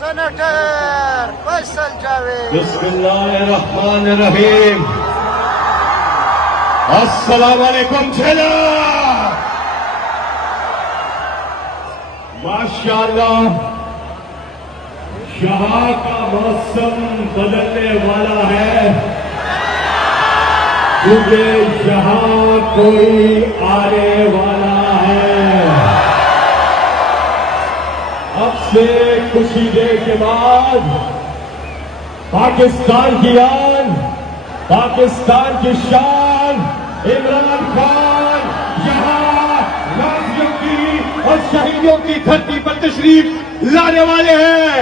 Senator Faisal Javed. बिस्मिल्लाहिर्रहमानिर्रहीम। अस्सलाम वालेकुम झेला। माशाअल्लाह, यहाँ का मौसम बदलने वाला है क्योंकि यहाँ कोई आने वाला है। अब से कुछ ही देर के बाद पाकिस्तान की आन, पाकिस्तान की शान इमरान खान यहाँ गाजियों की और शहीदों की धरती पर तशरीफ लाने वाले हैं।